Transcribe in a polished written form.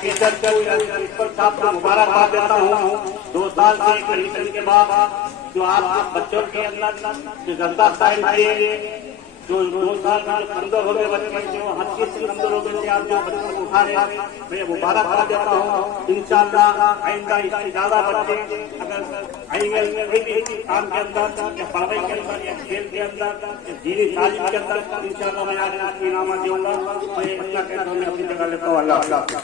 Teacher principal साहब को मुबारकबाद देता हूँ। 2 साल के कंडीशन के बाद जो आप बच्चों के अंदर जो जनता साइन किए, जो 2 साल में कमजोर हो गए बच्चे, जो हर चीज से कमजोर हो गए थे, आप जो बच्चों को उठा रहे, मैं मुबारकबाद देता हूँ। इंशाअल्लाह आइंदा इससे ज्यादा बच्चे अगर आएंगे काम के अंदर या पढ़ाई के अंदर या खेल के अंदर या दीनी तालीम के अंदर, इंशाअल्लाह मैं आज इनाम दूंगा। मैं अपनी जगह लेता हूँ। अल्लाह।